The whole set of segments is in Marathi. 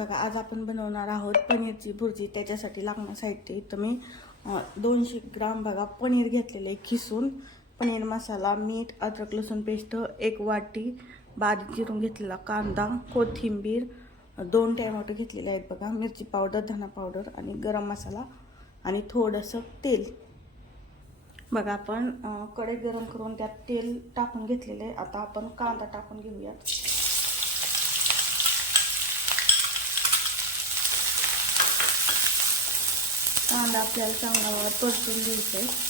बघा आज आपण बनवणार आहोत पनीरची भुर्जी। त्याच्यासाठी लागणारं साहित्य इथं मी 200 ग्राम बघा पनीर घेतलेलं आहे खिसून। पनीर मसाला, मीठ, अद्रक लसूण पेस्ट, 1 वाटी बारीक चिरून घेतलेला कांदा, कोथिंबीर, 2 टोमॅटो घेतलेले आहेत बघा, मिरची पावडर, धना पावडर आणि गरम मसाला आणि थोडंसं तेल। बघा आपण कढई गरम करून त्यात तेल टाकून घेतलेले आहे। आता आपण कांदा टाकून घेऊया। कांदा आपल्याला चांगला परतून घ्यायचा आहे।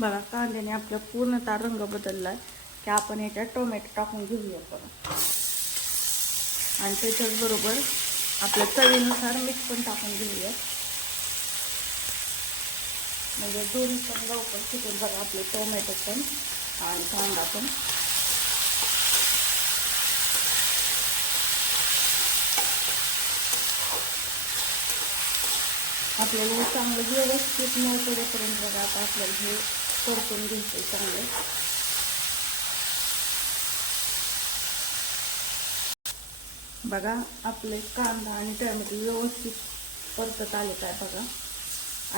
बघा कांद्याने आपला पूर्णतः रंग बदलला आहे की आपण याच्यात टोमॅटो टाकून घेऊया बघा, आणि त्याच्याच बरोबर आपल्या चवीनुसार मीठ पण टाकून घेऊया, म्हणजे दोन्ही पण लवकर शिकून बघा आपले टोमॅटो पण आणि कांदा पण। आपल्याला हे चांगलं व्यवस्थित मऊ करेपर्यंत बघा आता आपल्याला हे परतून घ्यायचं चांगलं। बघा आपले कांदा आणि टोमॅटो व्यवस्थित परतत आले काय बघा।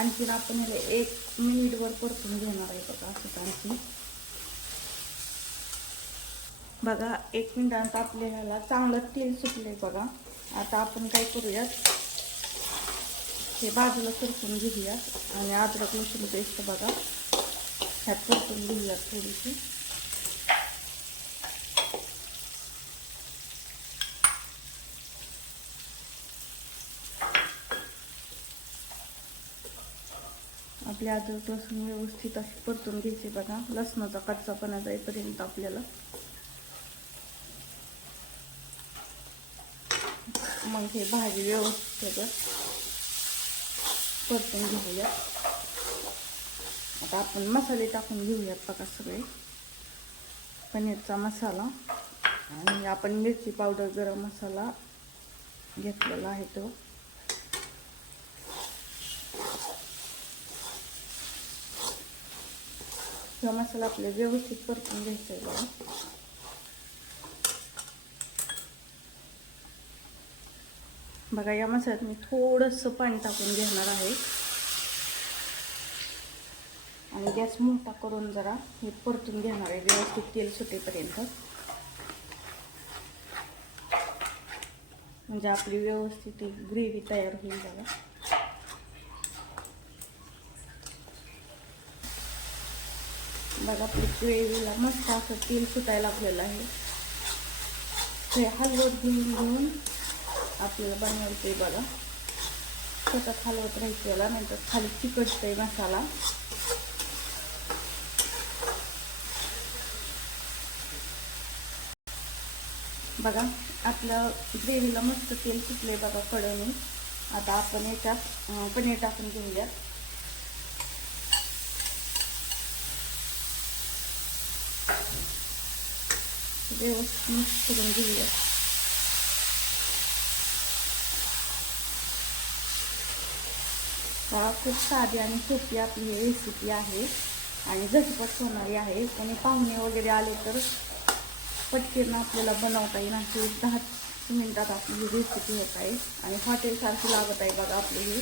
आणखीन आपण ह्याला 1 मिनिटभर परतून घेणार आहे बघा असं आणखी। बघा 1 मिनिटात आपल्याला चांगलं तेल सुटले बघा। आता आपण काय करूयात, हे बाजूला सरकून घेऊयात आणि अद्रक लसूण पेस्ट बघा ह्यात परतून घेऊयात थोडीशी। आपले अद्रक लसूण व्यवस्थित असे परतून घ्यायचे बघा, लसणाचा कच्चापणा जाईपर्यंत आपल्याला। मग हे भाजी व्यवस्थित परतून घेऊया। आता आपण मसाले टाकून घेऊयात बघा सगळे। पनीरचा मसाला आणि आपण मिरची पावडर, गरम मसाला घेतलेला आहे तो। हा मसाला आपल्याला व्यवस्थित परतून घ्यायचा आहे बघा। बघा या मसाल्यात मी थोडंसं पाणी टाकून घेणार आहे आणि गॅस मोठा करून जरा हे परतून घेणार आहे व्यवस्थित तेल सुटेपर्यंत, म्हणजे आपली व्यवस्थित ग्रेव्ही तयार होईल बघा। बघा आपली ग्रेव्हीला मस्त असं तेल सुटायला लागलेलं आहे। हे हलवत घेऊन आपल्याला बनवायचं आहे बघा। सतत हलवत राहायचं याला, नंतर खाली चिकटतंय मसाला। बघा आपल्या ग्रेव्हीला मस्त तेल सुटले बघा कढईने। आता आपण याच्यात पनीर टाकून घेऊया। व्यवस्थित मिक्स करून घेऊया। बघा खूप साधी आणि सोपी आपली ही रेसिपी आहे आणि झटपट होणारी आहे। कोणी पाहुणे वगैरे आले तर पटकन आपल्याला बनवता येईल अशी 10 मिनिटात आपली ही रेसिपी होत आहे आणि हॉटेलसारखी लागत आहे बघा आपली ही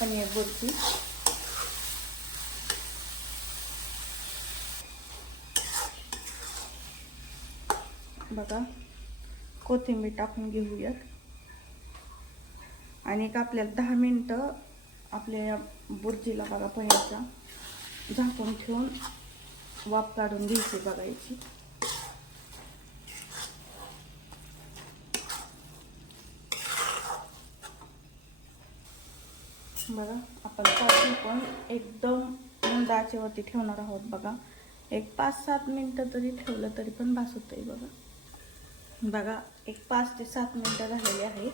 पनीर भुर्जी। बघा कोथिंबीर टाकून घेऊयात आणि एक आपल्याला 10 मिनिटं आपल्या या भुर्जीला बघा पनीरचा झाकून ठेवून वाफ काढून घ्यायची बघा याची। बघा आपण पाणी पण एकदम मंद आचेवरती ठेवणार आहोत बघा। एक 5-7 मिनिटं तरी ठेवलं तरी पण बास होतंय बघा। बघा एक 5 ते 7 मिनिटं झालेली आहेत।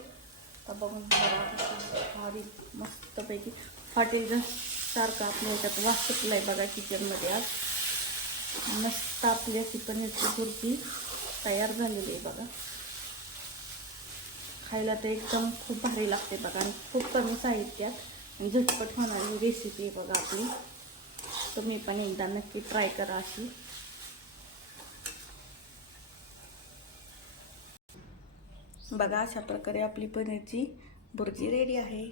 तर बघून भारी मस्तपैकी हॉटेल सारखं आपल्या ह्याच्यात वास सुटलाय बघा किचनमध्ये। आज मस्त आपली अशी पनीरची भुर्जी तयार झालेली आहे बघा। खायला तर एकदम खूप भारी लागते बघा आणि खूप कमी साहित्यात झटपट होणारी रेसिपी आहे बघा आपली। तुम्ही पण एकदा नक्की ट्राय करा अशी. बघा अशा प्रकारे आपली पनीरची भुर्जी रेडी आहे.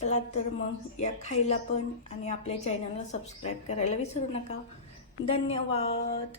चला तर मग या खायला पण आणि आपल्या चॅनलला सबस्क्राईब करायला विसरू नका. धन्यवाद.